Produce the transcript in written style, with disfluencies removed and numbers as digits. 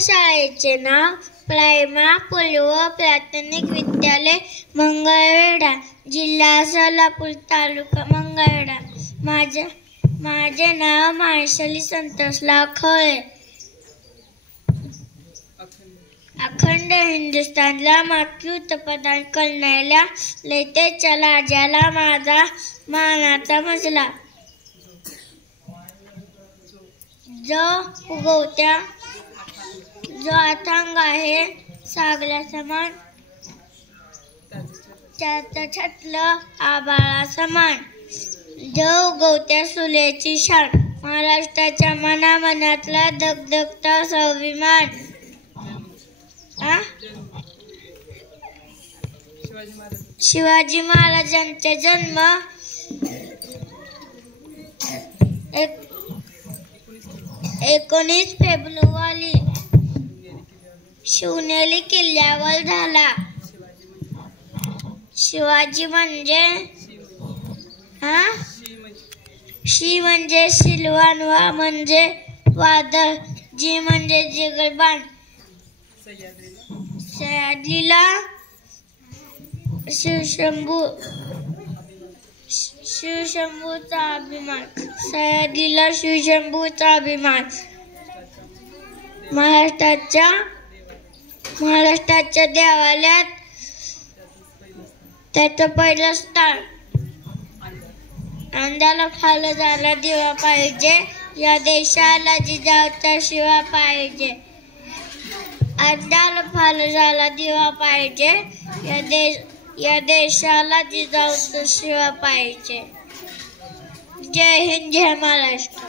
शाळेचे नाव प्रायमा पूर्व प्राथमिक विद्यालय मंगळवेढा, जिल्हा सोलापूर, तालुका मंगळवेढा. माझे नाव मार्शली संतोषराव खळे. अखंड हिंदुस्थानला मातृत्व प्रदान करणाऱ्या लतेच्या राजाला माझा मानाचा मजला. जो अथांग आहे सागरा समान, त्याचं छतलं आभाळा समान. जो उगवत्या सुलेची शान, महाराष्ट्राच्या मनामनातला धगधगता स्वाभिमान. शिवाजी महाराजांचा जन्म 19 फेब्रुवारी शिवनेरी किल्ल्यावर झाला. शिवाजी म्हणजे शी म्हणजे शिलवान, वा म्हणजे वादळ, जी म्हणजे जिगरबाण. सह्याद्रीला शिवशंभूचा अभिमान. सह्याद्रीला शिवशंभूचा अभिमान. महाराष्ट्राच्या देवालयात त्याचं पहिलं स्थान. अंधाला फाल झाला दिवा पाहिजे, या देशाला जिजाऊचा शिवा पाहिजे. अंधाला फाल झाला दिवा पाहिजे, या देशाला जिजाऊचा शिवा पाहिजे. जय हिंद, जय महाराष्ट्र.